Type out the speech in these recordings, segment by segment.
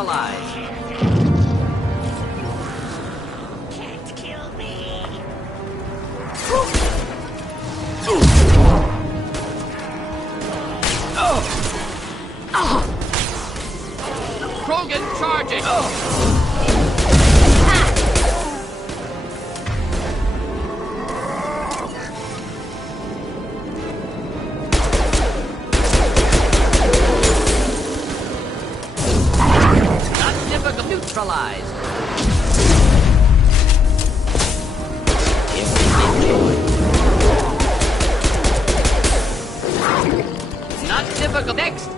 neutralized. Can't kill me. Krogan charging! Not difficult. Neutralized. Not difficult. Next.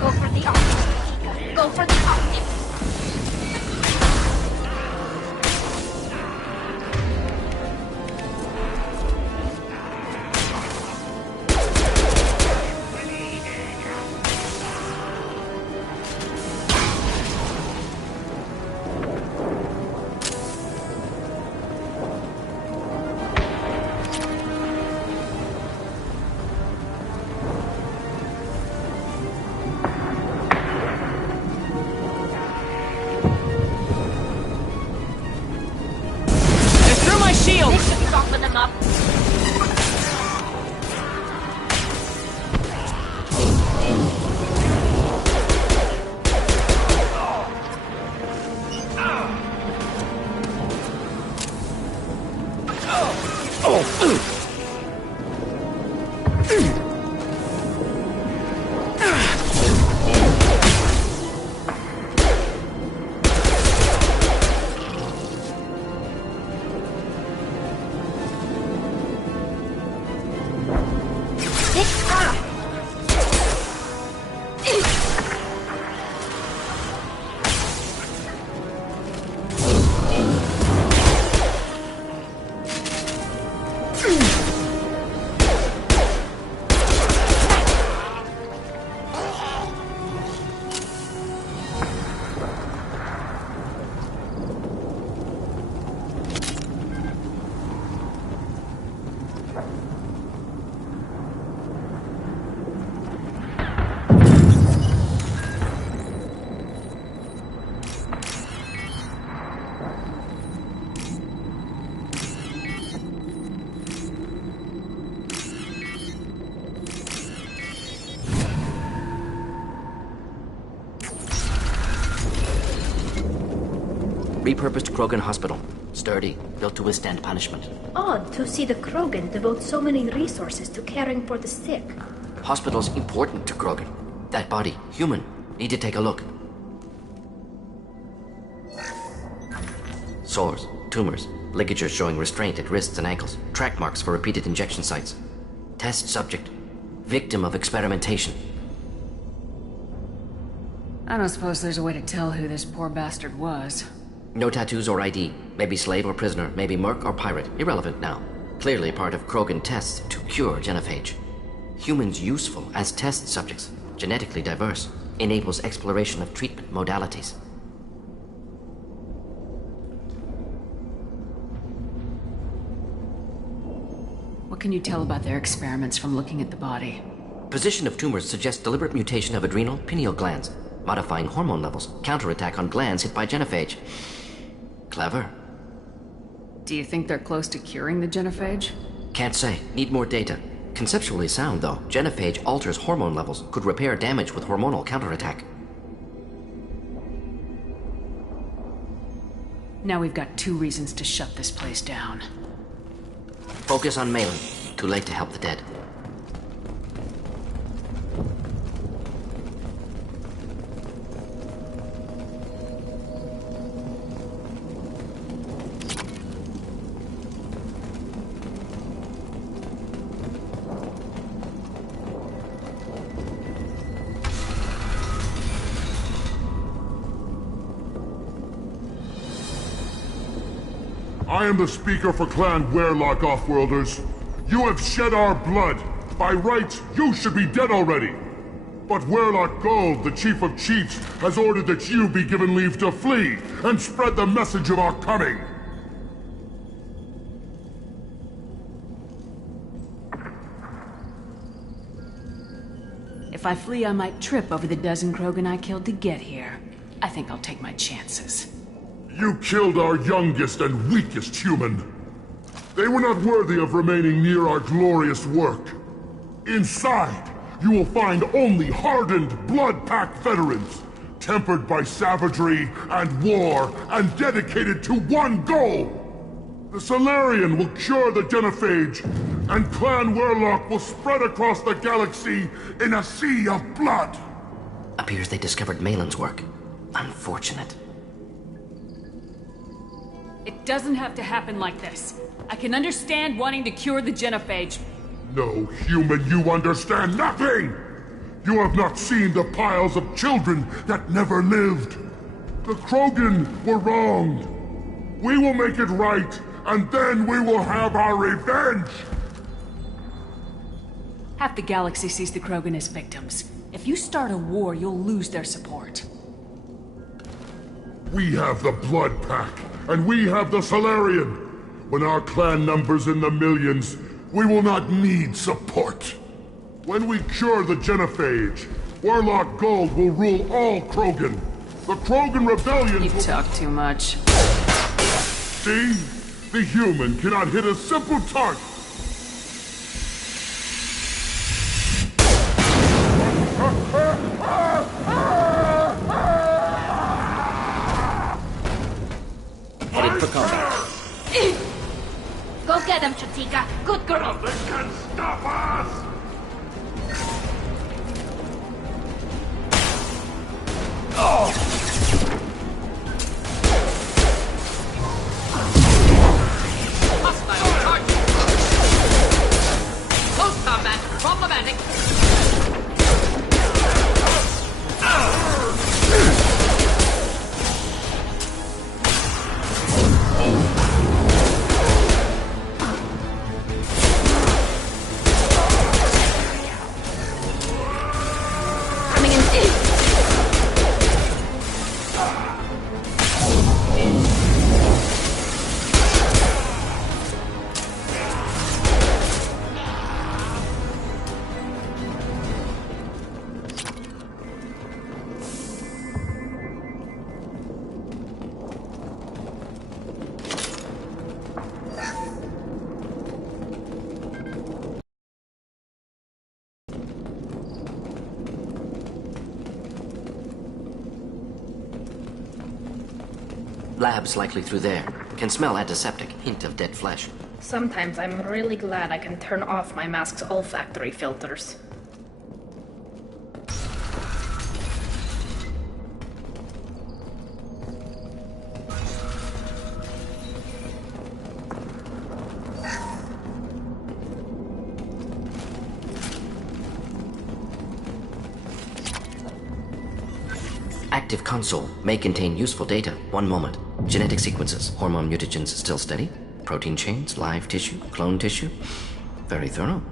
Go for the optic. Go for the optic. Through my shield! This should soften them up. This guy. Repurposed Krogan hospital. Sturdy, built to withstand punishment. Odd to see the Krogan devote so many resources to caring for the sick. Hospital's important to Krogan. That body, human. Need to take a look. Sores, tumors, ligatures showing restraint at wrists and ankles, track marks for repeated injection sites. Test subject. Victim of experimentation. I don't suppose there's a way to tell who this poor bastard was. No tattoos or ID. Maybe slave or prisoner, maybe merc or pirate. Irrelevant now. Clearly part of Krogan tests to cure genophage. Humans useful as test subjects. Genetically diverse. Enables exploration of treatment modalities. What can you tell about their experiments from looking at the body? Position of tumors suggests deliberate mutation of adrenal, pineal glands. Modifying hormone levels. Counterattack on glands hit by genophage. Clever. Do you think they're close to curing the genophage? Can't say. Need more data. Conceptually sound, though. Genophage alters hormone levels. Could repair damage with hormonal counterattack. Now we've got 2 reasons to shut this place down. Focus on Malin. Too late to help the dead. I am the speaker for Clan Werlock, Offworlders. You have shed our blood. By rights, you should be dead already. But Werlock Gold, the Chief of Chiefs, has ordered that you be given leave to flee and spread the message of our coming. If I flee, I might trip over the dozen Krogan I killed to get here. I think I'll take my chances. You killed our youngest and weakest human. They were not worthy of remaining near our glorious work. Inside, you will find only hardened, blood-packed veterans, tempered by savagery and war, and dedicated to one goal! The Solarian will cure the genophage, and Clan Werlock will spread across the galaxy in a sea of blood! Appears they discovered Malin's work. Unfortunate. It doesn't have to happen like this. I can understand wanting to cure the genophage. No, human, you understand nothing! You have not seen the piles of children that never lived. The Krogan were wronged. We will make it right, and then we will have our revenge! Half the galaxy sees the Krogan as victims. If you start a war, you'll lose their support. We have the Blood Pack, and we have the Solarian. When our clan numbers in the millions, we will not need support. When we cure the genophage, Werlock Gold will rule all Krogan. The Krogan rebellion You will... talk too much. See? The human cannot hit a simple target. Headed for combat. Go get him, Chatika. Good girl. Nothing can stop us! Hostile charge! Close combat, problematic. Coming in. Labs likely through there. Can smell antiseptic, hint of dead flesh. Sometimes I'm really glad I can turn off my mask's olfactory filters. Active console may contain useful data. One moment. Genetic sequences, hormone mutagens still steady. Protein chains, live tissue, clone tissue. Very thorough.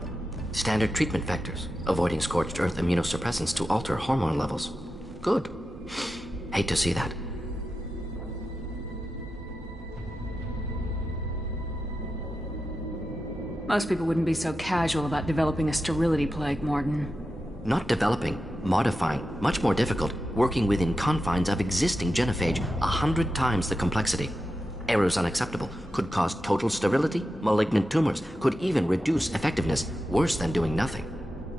Standard treatment vectors, avoiding scorched earth immunosuppressants to alter hormone levels. Good. Hate to see that. Most people wouldn't be so casual about developing a sterility plague, Morden. Not developing, modifying, much more difficult, working within confines of existing genophage, 100 times the complexity. Errors unacceptable, could cause total sterility, malignant tumors, could even reduce effectiveness, worse than doing nothing.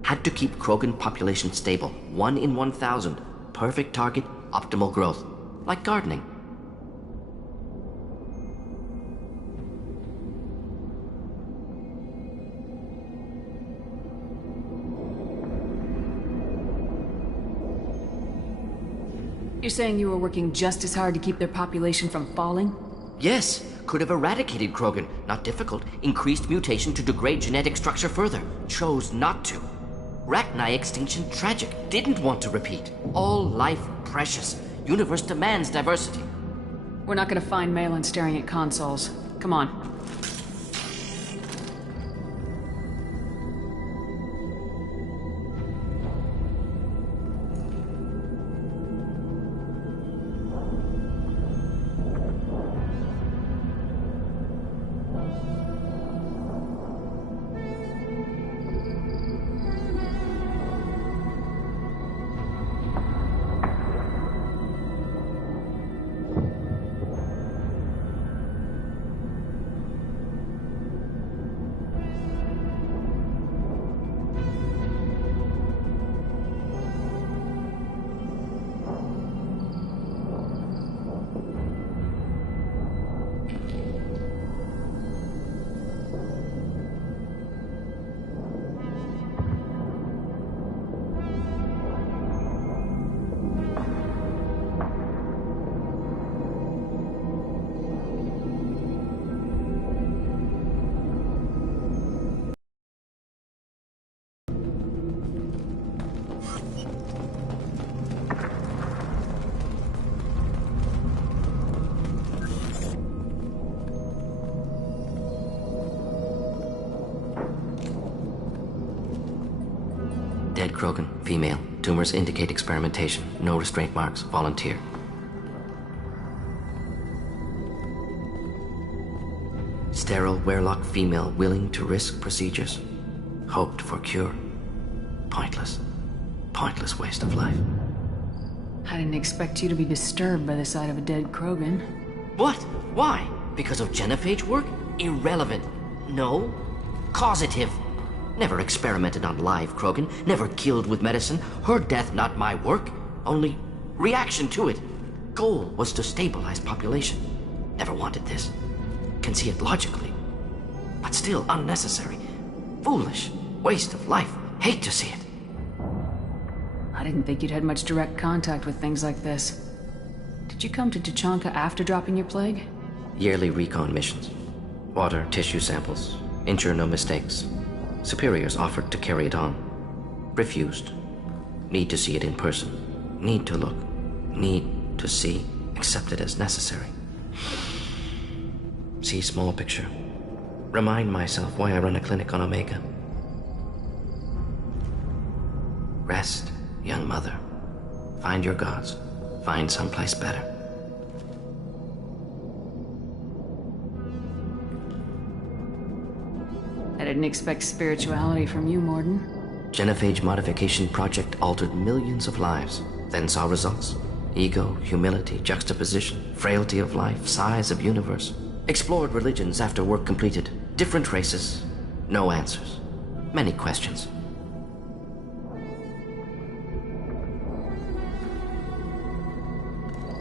Had to keep Krogan population stable, 1 in 1,000, perfect target, optimal growth. Like gardening. You're saying you were working just as hard to keep their population from falling? Yes, could have eradicated Krogan. Not difficult. Increased mutation to degrade genetic structure further. Chose not to. Rachni extinction tragic. Didn't want to repeat. All life precious. Universe demands diversity. We're not gonna find Malin staring at consoles. Come on. Dead Krogan, female. Tumors indicate experimentation. No restraint marks. Volunteer. Sterile Werlock female willing to risk procedures. Hoped for cure. Pointless. Pointless waste of life. I didn't expect you to be disturbed by the sight of a dead Krogan. What? Why? Because of genophage work? Irrelevant. No. Causative. Never experimented on live Krogan. Never killed with medicine. Her death not my work. Only reaction to it. Goal was to stabilize population. Never wanted this. Can see it logically. But still unnecessary. Foolish. Waste of life. Hate to see it. I didn't think you'd had much direct contact with things like this. Did you come to Tuchanka after dropping your plague? Yearly recon missions. Water, tissue samples. Ensure no mistakes. Superiors offered to carry it on. Refused. Need to see it in person. Need to look. Need to see. Accepted as necessary. See small picture. Remind myself why I run a clinic on Omega. Rest, young mother. Find your gods. Find someplace better. I didn't expect spirituality from you, Morden. Genophage modification project altered millions of lives. Then saw results. Ego, humility, juxtaposition, frailty of life, size of universe. Explored religions after work completed. Different races. No answers. Many questions.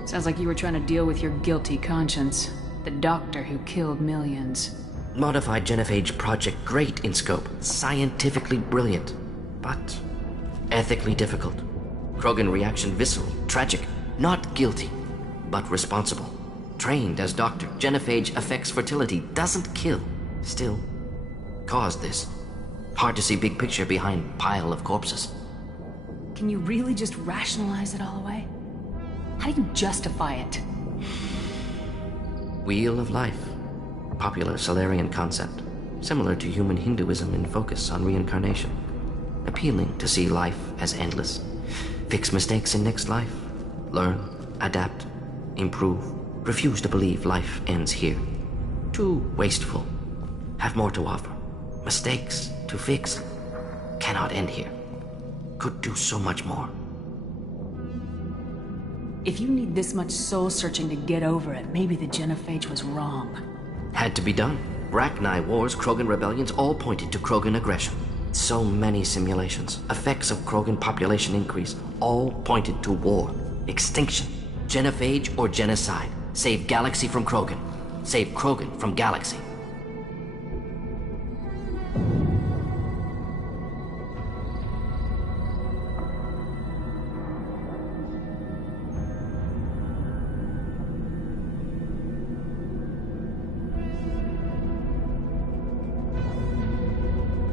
Sounds like you were trying to deal with your guilty conscience. The doctor who killed millions. Modified genophage project great in scope. Scientifically brilliant. But ethically difficult. Krogan reaction visceral, tragic. Not guilty, but responsible. Trained as doctor, genophage affects fertility, doesn't kill. Still, caused this. Hard to see big picture behind pile of corpses. Can you really just rationalize it all away? How do you justify it? Wheel of life. Popular Solarian concept. Similar to human Hinduism in focus on reincarnation. Appealing to see life as endless. Fix mistakes in next life. Learn, adapt, improve. Refuse to believe life ends here. Too wasteful. Have more to offer. Mistakes to fix. Cannot end here. Could do so much more. If you need this much soul-searching to get over it, maybe the genophage was wrong. Had to be done. Rachni wars, Krogan rebellions, all pointed to Krogan aggression. So many simulations. Effects of Krogan population increase, all pointed to war. Extinction. Genophage or genocide. Save galaxy from Krogan. Save Krogan from galaxy.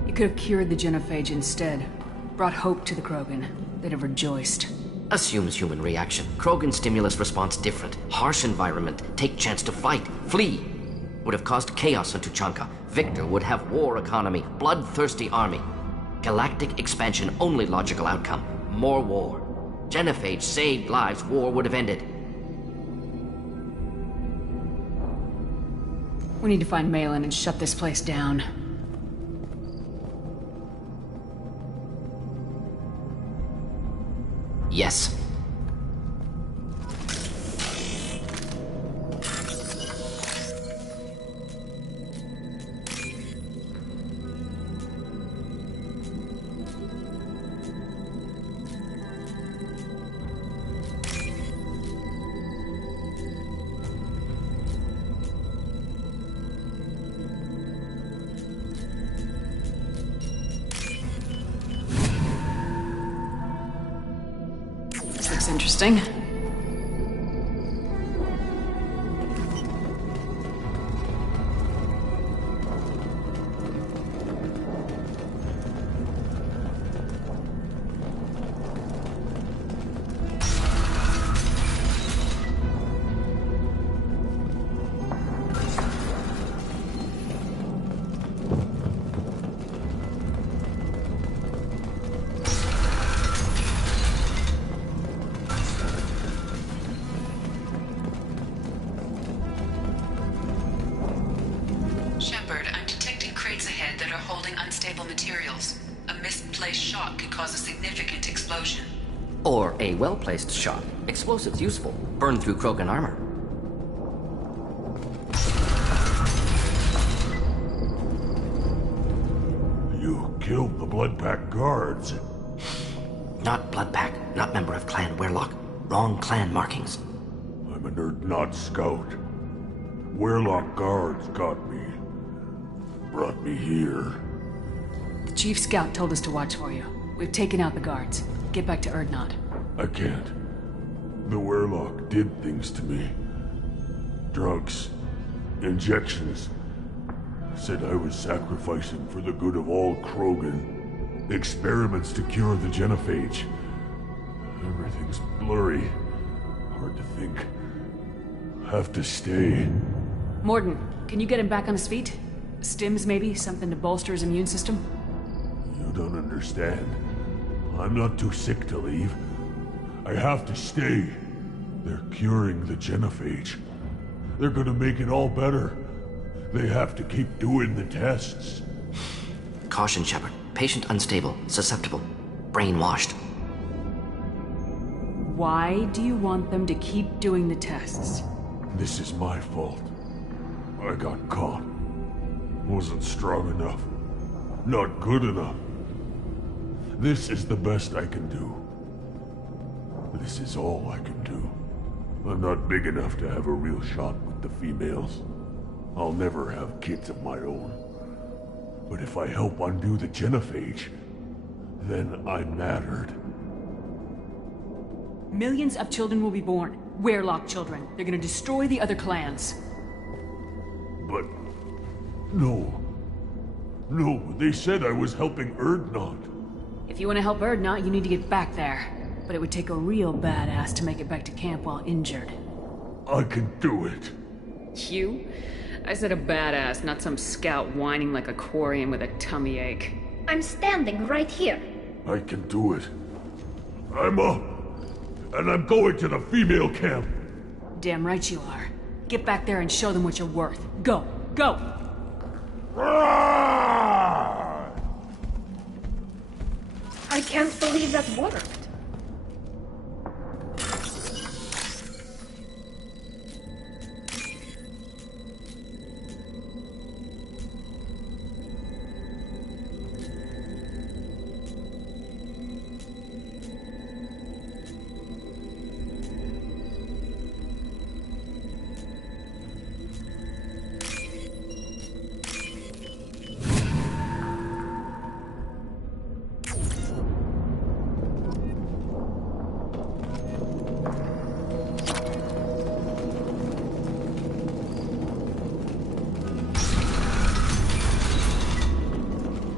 You could have cured the genophage instead. Brought hope to the Krogan. They'd have rejoiced. Assumes human reaction. Krogan stimulus response different. Harsh environment. Take chance to fight. Flee. would have caused chaos on Tuchanka. Victor would have war economy, bloodthirsty army. Galactic expansion, only logical outcome. More war. Genophage saved lives, war would have ended. We need to find Malin and shut this place down. Yes. Interesting. Or a well-placed shot. Explosives useful. Burn through Krogan armor. You killed the Bloodpack guards. Not Bloodpack, not member of Clan Weirlock. Wrong clan markings. I'm a nerd, not scout. Weirlock guards got me. Brought me here. The Chief Scout told us to watch for you. We've taken out the guards. Get back to Erdnot. I can't. The Weirlock did things to me. Drugs. Injections. Said I was sacrificing for the good of all Krogan. Experiments to cure the genophage. Everything's blurry. Hard to think. Have to stay. Morden, can you get him back on his feet? Stims, maybe? Something to bolster his immune system? You don't understand. I'm not too sick to leave. I have to stay. They're curing the genophage. They're gonna make it all better. They have to keep doing the tests. Caution, Shepard. Patient unstable, susceptible, brainwashed. Why do you want them to keep doing the tests? This is my fault. I got caught. Wasn't strong enough. Not good enough. This is the best I can do. This is all I can do. I'm not big enough to have a real shot with the females. I'll never have kids of my own. But if I help undo the genophage, then I mattered. Millions of children will be born. Weirlock children. They're gonna destroy the other clans. But... no. No, they said I was helping Erdnot. If you want to help Erdnot, you need to get back there. But it would take a real badass to make it back to camp while injured. I can do it. You? I said a badass, not some scout whining like a Quarian with a tummy ache. I'm standing right here. I can do it. I'm up. And I'm going to the female camp. Damn right you are. Get back there and show them what you're worth. Go! Go! I can't believe that worked.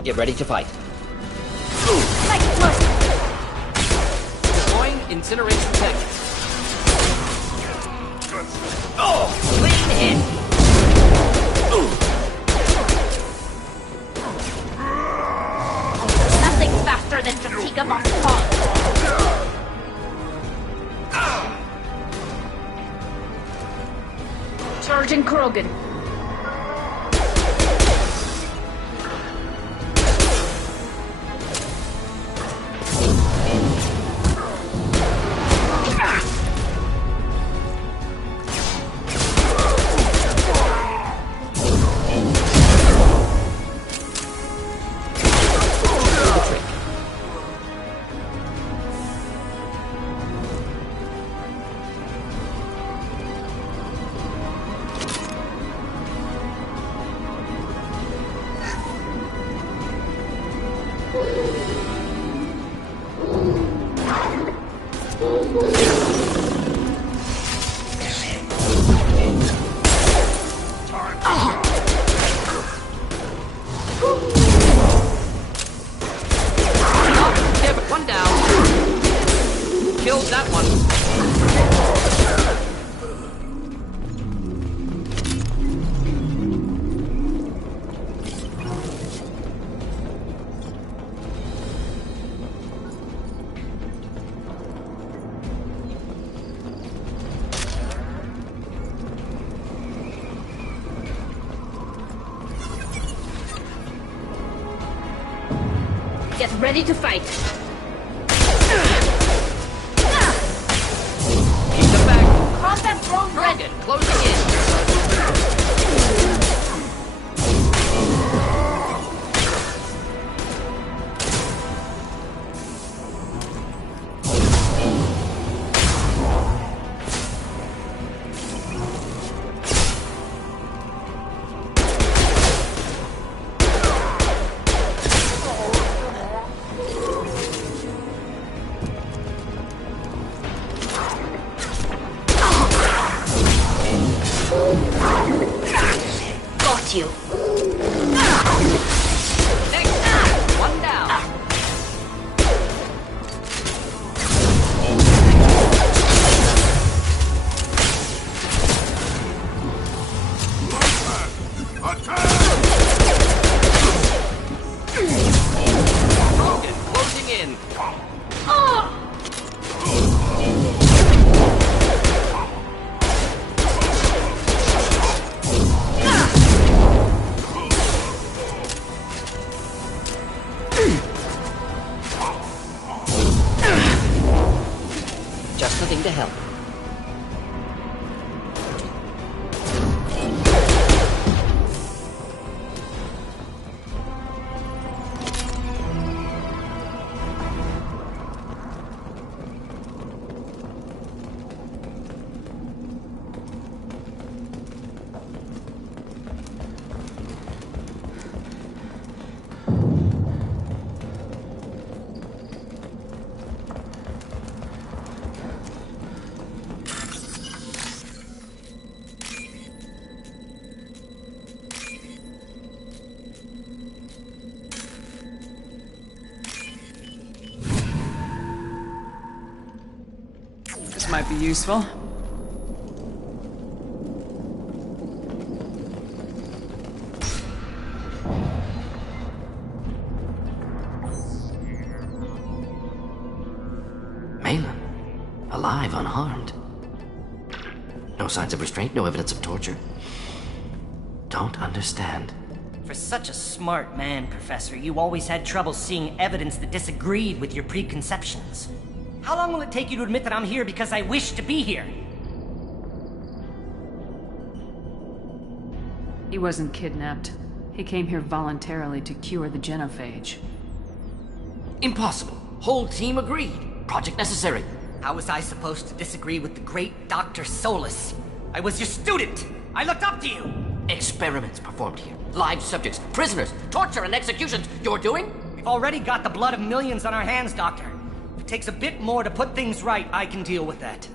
Get ready to fight. Like what? Deploying incineration tech. Oh, clean hit. Chatika must fall. Charging Krogan. Yeah, but one down. Killed that one. Get ready to fight. Keep them back. Combat drone ready. Krogan, closing in. Got you. Next. One down. Krogan, closing in. Just the thing to help. This might be useful. Malin, alive, unharmed. No signs of restraint, no evidence of torture. Don't understand. For such a smart man, Professor, you always had trouble seeing evidence that disagreed with your preconceptions. How long will it take you to admit that I'm here because I wish to be here? He wasn't kidnapped. He came here voluntarily to cure the genophage. Impossible. Whole team agreed. Project necessary. How was I supposed to disagree with the great Dr. Solus? I was your student! I looked up to you! Experiments performed here. Live subjects, prisoners, torture and executions. You're doing? We've already got the blood of millions on our hands, Doctor. If it takes a bit more to put things right, I can deal with that.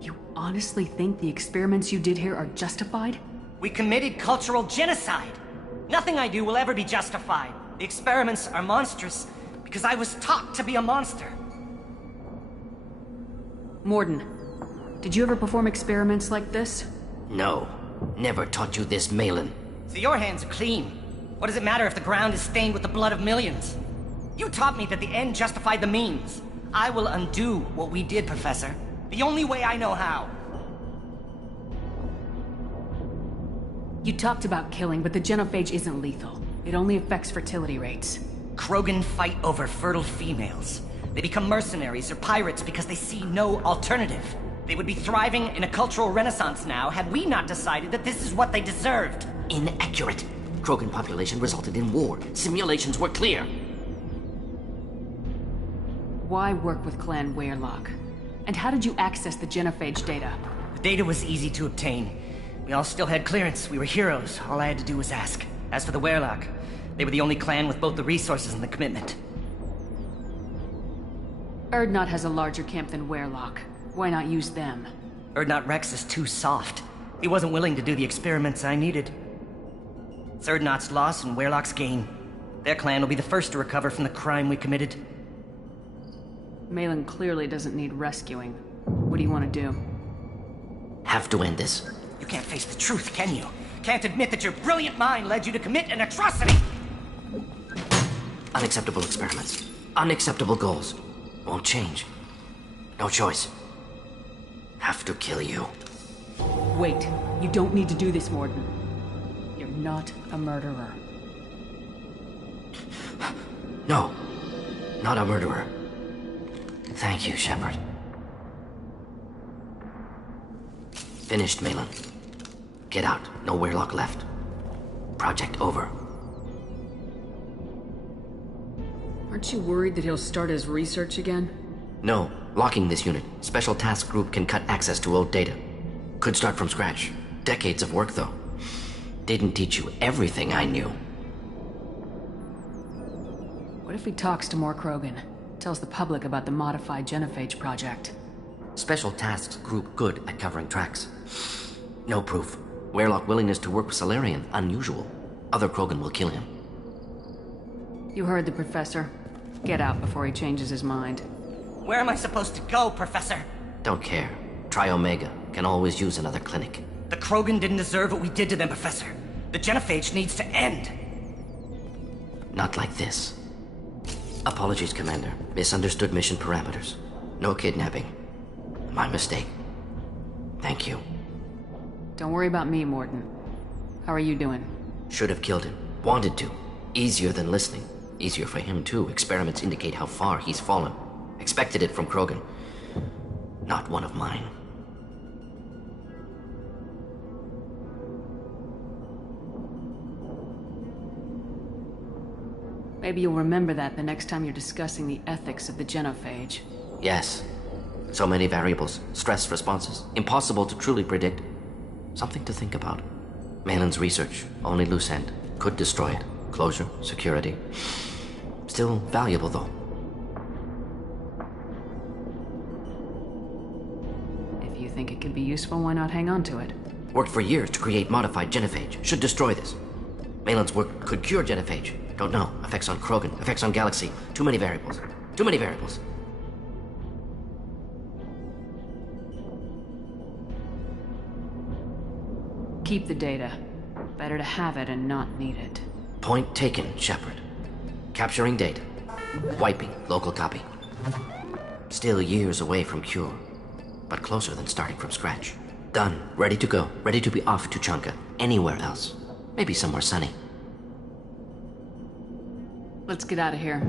You honestly think the experiments you did here are justified? We committed cultural genocide. Nothing I do will ever be justified. The experiments are monstrous because I was taught to be a monster. Morden, did you ever perform experiments like this? No. Never taught you this, Malin. So your hands are clean. What does it matter if the ground is stained with the blood of millions? You taught me that the end justified the means. I will undo what we did, Professor. The only way I know how. You talked about killing, but the genophage isn't lethal. It only affects fertility rates. Krogan fight over fertile females. They become mercenaries or pirates because they see no alternative. They would be thriving in a cultural renaissance now had we not decided that this is what they deserved. Inaccurate. Krogan population resulted in war. Simulations were clear. Why work with Clan Weyrloc? And how did you access the genophage data? The data was easy to obtain. We all still had clearance. We were heroes. All I had to do was ask. As for the Weyrloc, they were the only clan with both the resources and the commitment. Urdnot has a larger camp than Weyrloc. Why not use them? Urdnot Rex is too soft. He wasn't willing to do the experiments I needed. It's Urdnot's loss and Weyrloc's gain. Their clan will be the first to recover from the crime we committed. Malin clearly doesn't need rescuing. What do you want to do? Have to end this. You can't face the truth, can you? Can't admit that your brilliant mind led you to commit an atrocity! Unacceptable experiments. Unacceptable goals. Won't change. No choice. Have to kill you. Wait. You don't need to do this, Morden. You're not a murderer. No. Not a murderer. Thank you, Shepard. Finished, Malin. Get out. No Weyrloc left. Project over. Aren't you worried that he'll start his research again? No. Locking this unit. Special Task Group can cut access to old data. Could start from scratch. Decades of work, though. Didn't teach you everything I knew. What if he talks to more Krogan? Tells the public about the modified genophage project? Special Tasks Group good at covering tracks. No proof. Weyrloc willingness to work with Salarian, unusual. Other Krogan will kill him. You heard the professor. Get out before he changes his mind. Where am I supposed to go, Professor? Don't care. Try Omega. Can always use another clinic. The Krogan didn't deserve what we did to them, Professor. The genophage needs to end. Not like this. Apologies, Commander. Misunderstood mission parameters. No kidnapping. My mistake. Thank you. Don't worry about me, Morden. How are you doing? Should have killed him. Wanted to. Easier than listening. Easier for him, too. Experiments indicate how far he's fallen. Expected it from Krogan. Not one of mine. Maybe you'll remember that the next time you're discussing the ethics of the genophage. Yes. So many variables. Stress responses. Impossible to truly predict. Something to think about. Malin's research. Only loose end. Could destroy it. Closure. Security. Still valuable, though. If you think it could be useful, why not hang on to it? Worked for years to create modified genophage. Should destroy this. Malin's work could cure genophage. Don't know. Effects on Krogan. Effects on Galaxy. Too many variables. Too many variables. Keep the data. Better to have it and not need it. Point taken, Shepard. Capturing data. Wiping local copy. Still years away from cure, but closer than starting from scratch. Done. Ready to go. Ready to be off to Tuchanka. Anywhere else. Maybe somewhere sunny. Let's get out of here.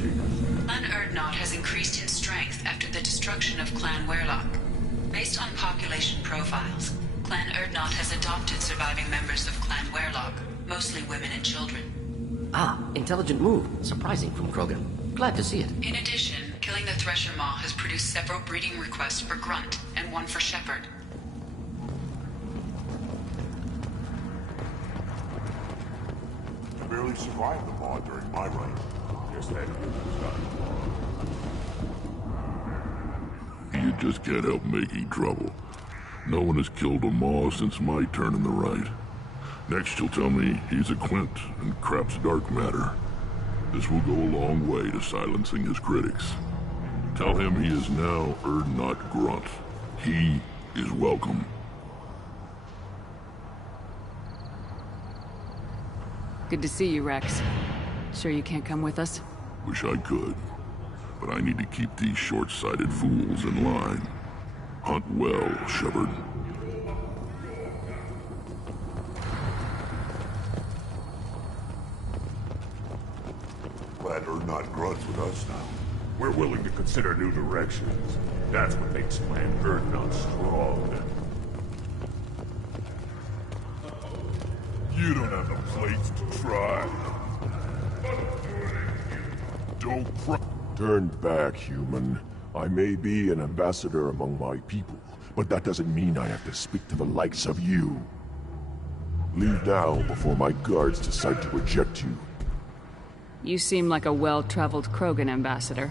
Clan Erdnot has increased in strength after the destruction of Clan Werlock. Based on population profiles, Clan Erdnot has adopted surviving members of Clan Werlock, mostly women and children. Ah, intelligent move. Surprising from Krogan. Glad to see it. In addition, killing the Thresher Maw has produced several breeding requests for Grunt and one for Shepherd. I barely survived the Maw during my reign. Guess that was done. You just can't help making trouble. No one has killed a Maw since my turn in the right. Next you'll tell me he's a Quint and crap's dark matter. This will go a long way to silencing his critics. Tell him he is now Erdnot Grunt. He is welcome. Good to see you, Rex. Sure you can't come with us? Wish I could, but I need to keep these short-sighted fools in line. Hunt well, Shepherd. Glad Erdnot Grunt's with us now. We're willing to consider new directions. That's what makes Clan Erdnot strong. You don't have the plates to try. Don't Turn back, human. I may be an ambassador among my people, but that doesn't mean I have to speak to the likes of you. Leave now before my guards decide to eject you. You seem like a well-traveled Krogan ambassador.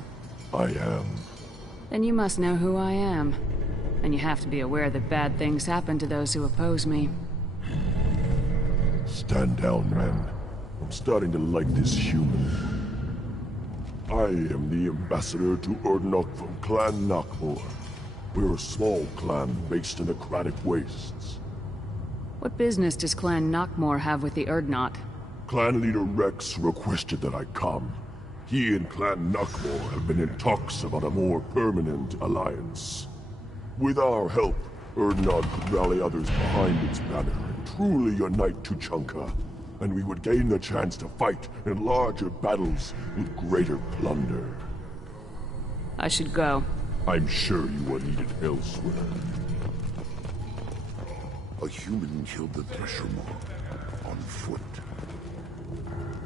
I am. Then you must know who I am. And you have to be aware that bad things happen to those who oppose me. Stand down, man. I'm starting to like this human. I am the ambassador to Erdnot from Clan Nockmore. We're a small clan based in the Kratic Wastes. What business does Clan Nockmore have with the Erdnot? Clan leader Rex requested that I come. He and Clan Nockmore have been in talks about a more permanent alliance. With our help, Erdnot could rally others behind its banner and truly unite Tuchanka, and we would gain the chance to fight in larger battles with greater plunder. I should go. I'm sure you are needed elsewhere. A human killed the Thresher Maw on foot.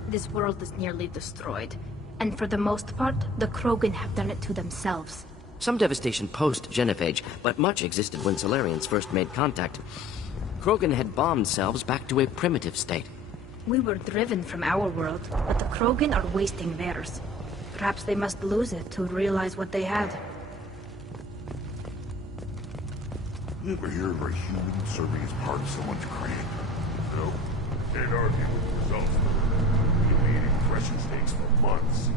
This world is nearly destroyed. And for the most part, the Krogan have done it to themselves. Some devastation post-Genophage, but much existed when Solarians first made contact. Krogan had bombed selves back to a primitive state. We were driven from our world, but the Krogan are wasting theirs. Perhaps they must lose it to realize what they had. You ever hear of a human serving as part of someone's crane? No. Can't argue with the results. You'll be eating pressure steaks for months.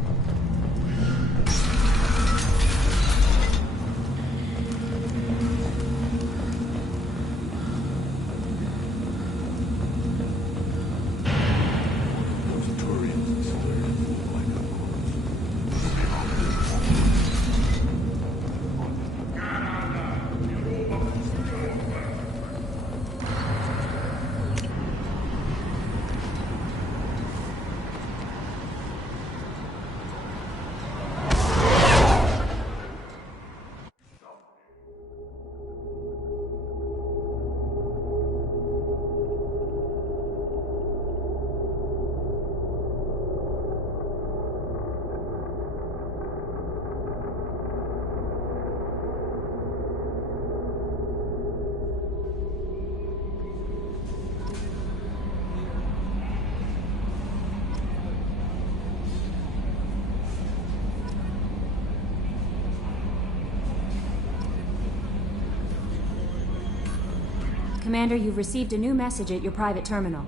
Commander, you've received a new message at your private terminal.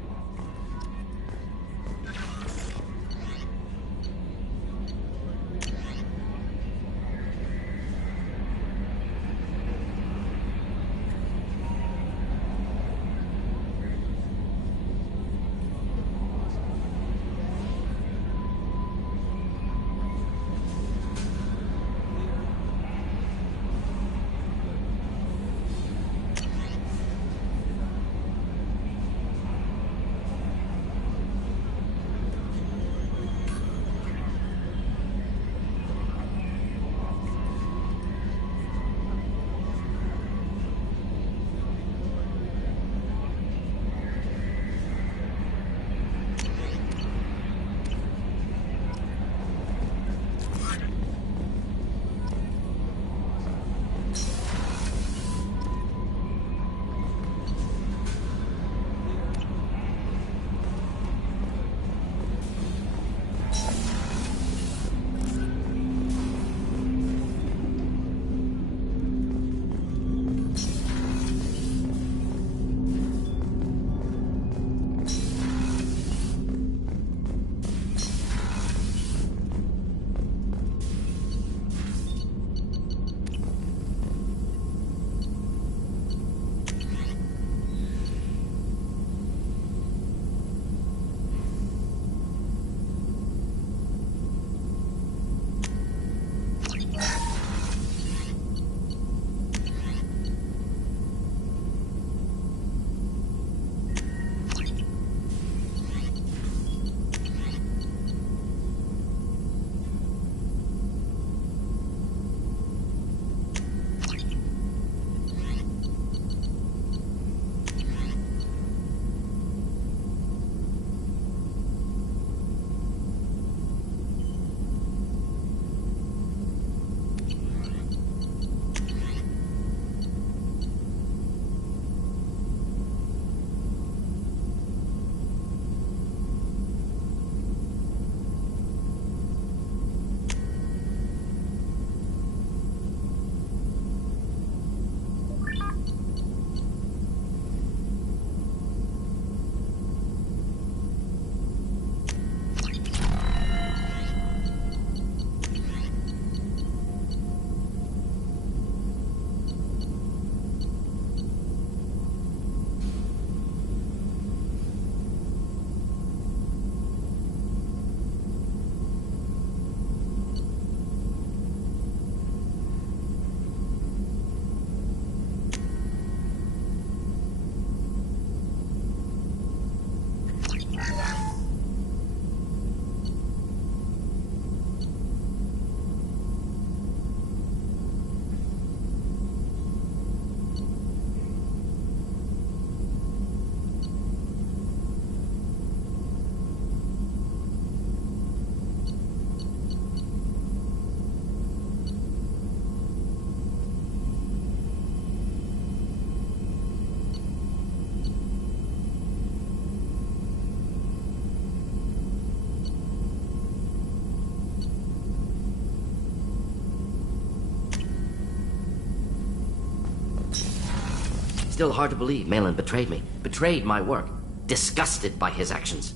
Still hard to believe Malin betrayed me. Betrayed my work. Disgusted by his actions.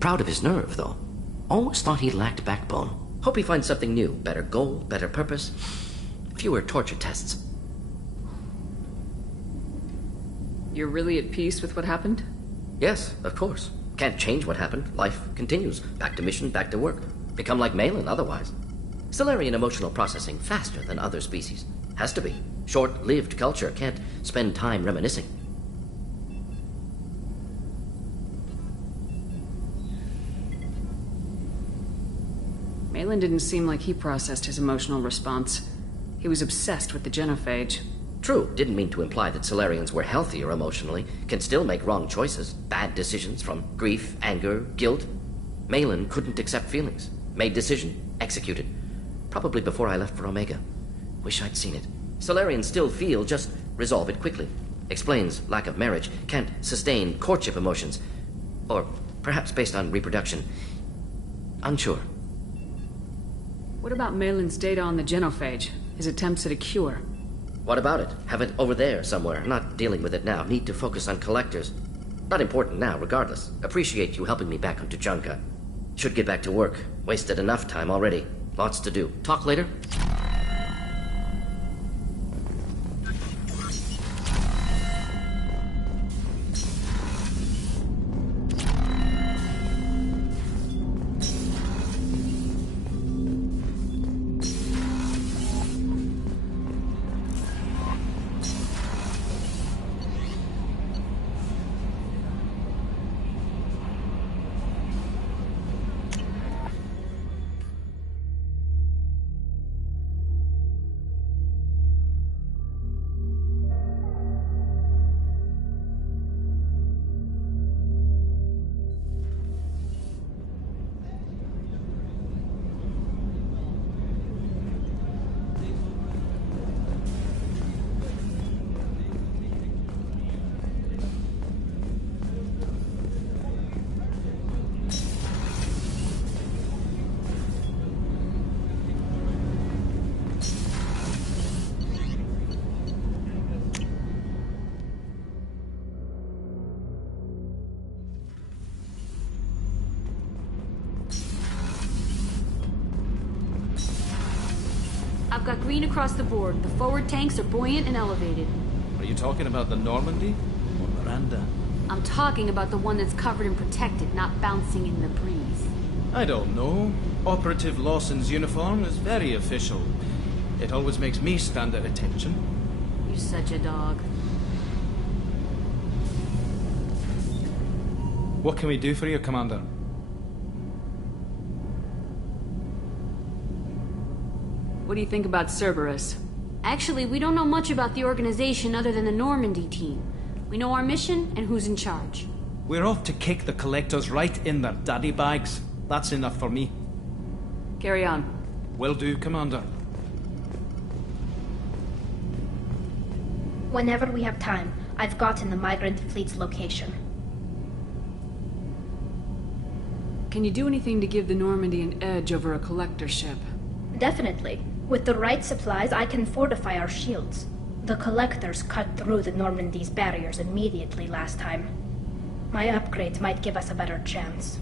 Proud of his nerve, though. Always thought he lacked backbone. Hope he finds something new. Better goal, better purpose. Fewer torture tests. You're really at peace with what happened? Yes, of course. Can't change what happened. Life continues. Back to mission, back to work. Become like Malin otherwise. Solarian emotional processing faster than other species. Has to be. Short-lived culture can't spend time reminiscing. Malin didn't seem like he processed his emotional response. He was obsessed with the genophage. True, didn't mean to imply that Solarians were healthier emotionally, can still make wrong choices, bad decisions from grief, anger, guilt. Malin couldn't accept feelings. Made decision, executed. Probably before I left for Omega. Wish I'd seen it. Solarians still feel, just resolve it quickly. Explains lack of marriage, can't sustain courtship emotions. Or perhaps based on reproduction. Unsure. What about Malin's data on the genophage? His attempts at a cure? What about it? Have it over there somewhere. Not dealing with it now. Need to focus on collectors. Not important now, regardless. Appreciate you helping me back onto Junka. Should get back to work. Wasted enough time already. Lots to do. Talk later? I've got green across the board. The forward tanks are buoyant and elevated. Are you talking about the Normandy? Or Miranda? I'm talking about the one that's covered and protected, not bouncing in the breeze. I don't know. Operative Lawson's uniform is very official. It always makes me stand at attention. You're such a dog. What can we do for you, Commander? What do you think about Cerberus? Actually, we don't know much about the organization other than the Normandy team. We know our mission and who's in charge. We're off to kick the Collectors right in their daddy bags. That's enough for me. Carry on. Will do, Commander. Whenever we have time, I've gotten the migrant fleet's location. Can you do anything to give the Normandy an edge over a collector ship? Definitely. With the right supplies, I can fortify our shields. The Collectors cut through the Normandy's barriers immediately last time. My upgrades might give us a better chance.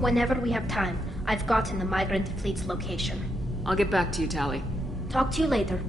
Whenever we have time, I've gotten the migrant fleet's location. I'll get back to you, Tally. Talk to you later.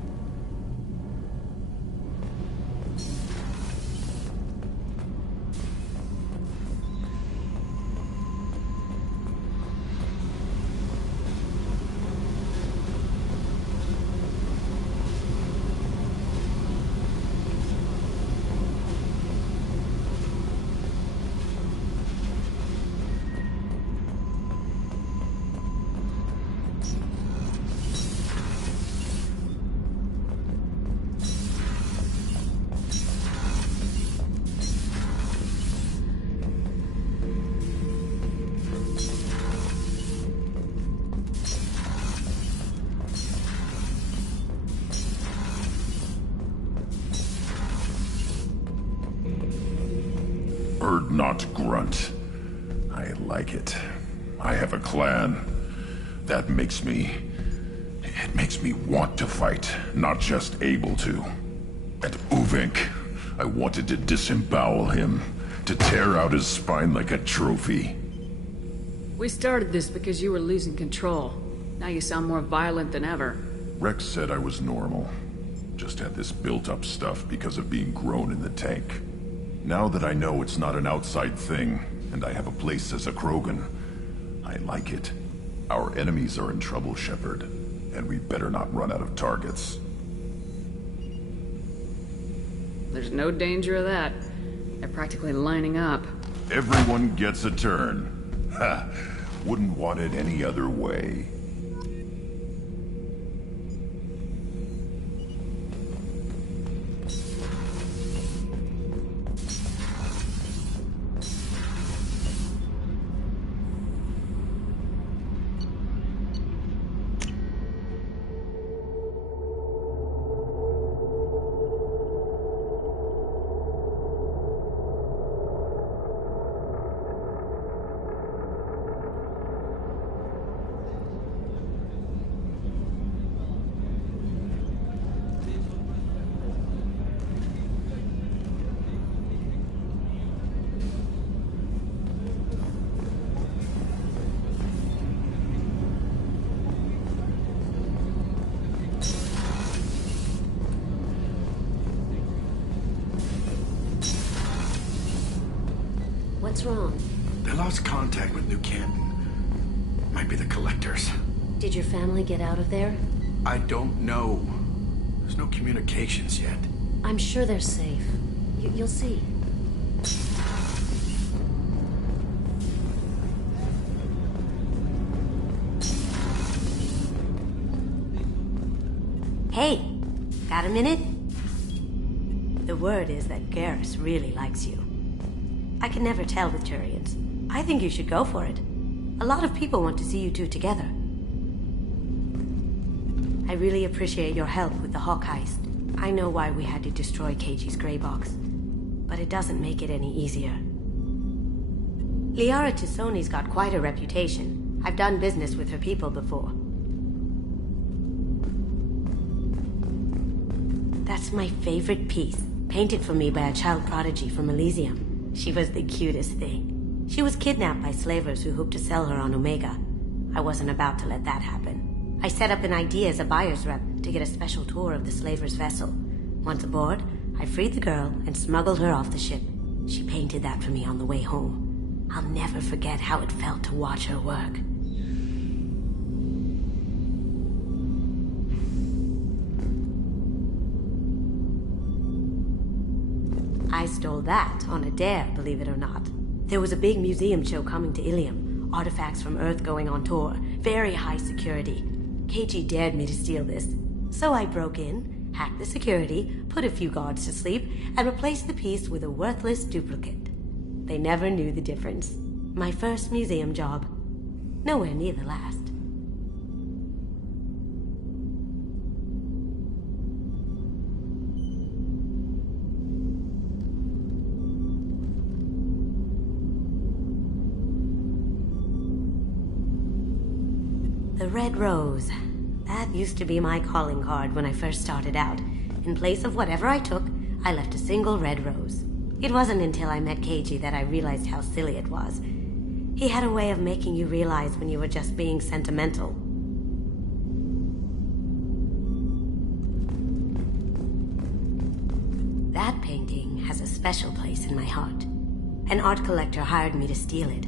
Urdnot grunt. I like it. I have a clan. That makes me... It makes me want to fight, not just able to. At Uvink, I wanted to disembowel him, to tear out his spine like a trophy. We started this because you were losing control. Now you sound more violent than ever. Rex said I was normal. Just had this built-up stuff because of being grown in the tank. Now that I know it's not an outside thing, and I have a place as a Krogan, I like it. Our enemies are in trouble, Shepard, and we better not run out of targets. There's no danger of that. They're practically lining up. Everyone gets a turn. Ha! Wouldn't want it any other way. What's wrong? They lost contact with New Canton. Might be the Collectors. Did your family get out of there? I don't know. There's no communications yet. I'm sure they're safe. You'll see. Hey, got a minute? The word is that Garrus really likes you. I can never tell with Turians. I think you should go for it. A lot of people want to see you two together. I really appreciate your help with the Hawk heist. I know why we had to destroy KG's gray box, but it doesn't make it any easier. Liara T'Soni's got quite a reputation. I've done business with her people before. That's my favorite piece, painted for me by a child prodigy from Elysium. She was the cutest thing. She was kidnapped by slavers who hoped to sell her on Omega. I wasn't about to let that happen. I set up an idea as a buyer's rep to get a special tour of the slaver's vessel. Once aboard, I freed the girl and smuggled her off the ship. She painted that for me on the way home. I'll never forget how it felt to watch her work. I stole that on a dare, believe it or not. There was a big museum show coming to Ilium. Artifacts from Earth going on tour. Very high security. KG dared me to steal this. So I broke in, hacked the security, put a few guards to sleep, and replaced the piece with a worthless duplicate. They never knew the difference. My first museum job. Nowhere near the last. The Red Rose. That used to be my calling card when I first started out. In place of whatever I took, I left a single red rose. It wasn't until I met KG that I realized how silly it was. He had a way of making you realize when you were just being sentimental. That painting has a special place in my heart. An art collector hired me to steal it.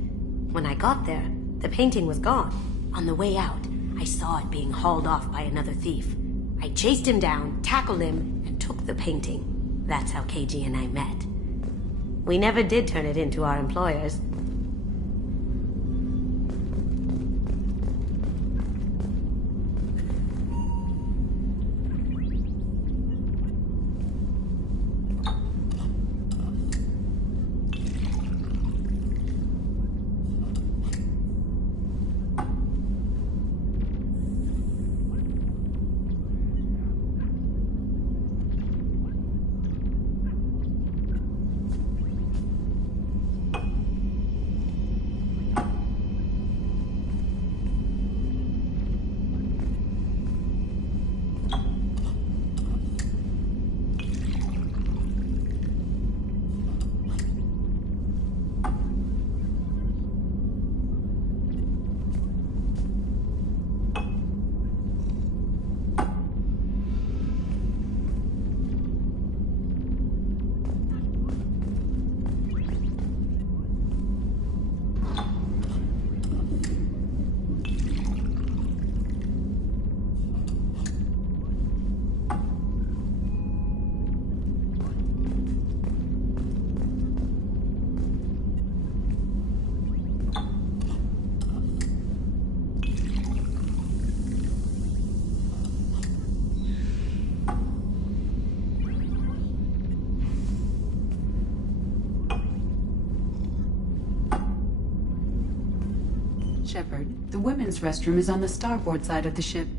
When I got there, the painting was gone. On the way out, I saw it being hauled off by another thief. I chased him down, tackled him, and took the painting. That's how KG and I met. We never did turn it into our employers. Shepard, the women's restroom is on the starboard side of the ship.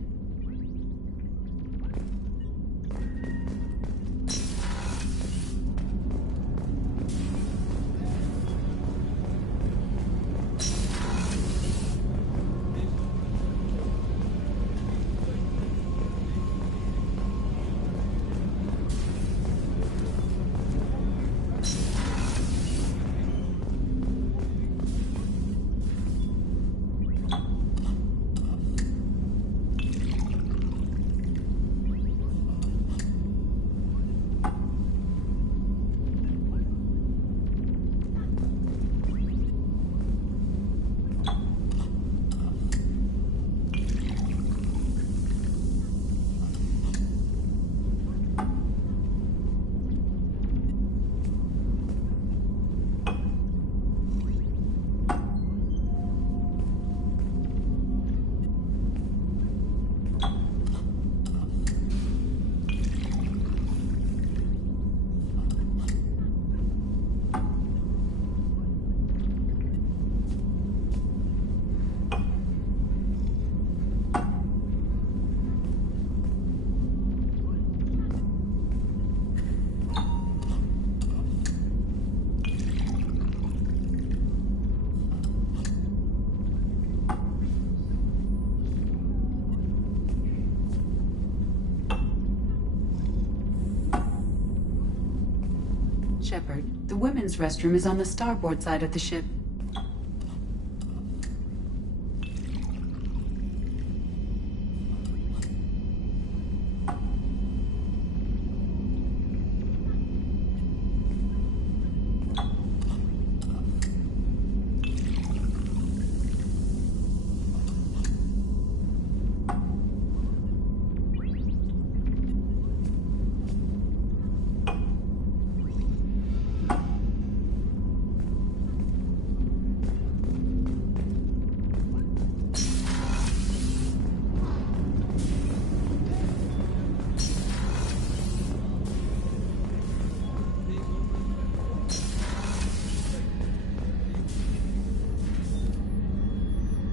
Shepard, the women's restroom is on the starboard side of the ship.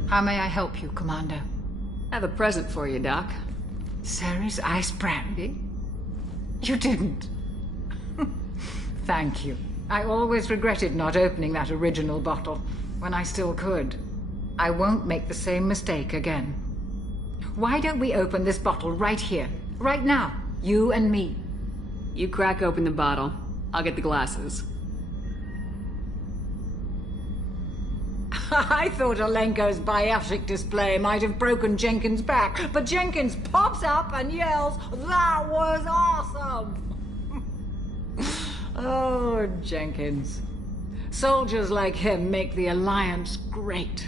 How may I help you, Commander? I have a present for you, Doc. Ceres ice brandy? You didn't. Thank you. I always regretted not opening that original bottle when I still could. I won't make the same mistake again. Why don't we open this bottle right here, right now, you and me? You crack open the bottle. I'll get the glasses. I thought Alenko's biotic display might have broken Jenkins' back, but Jenkins pops up and yells, "That was awesome!" Oh, Jenkins. Soldiers like him make the Alliance great.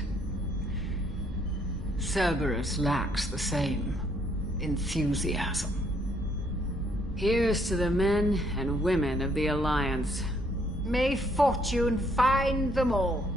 Cerberus lacks the same enthusiasm. Here's to the men and women of the Alliance. May fortune find them all.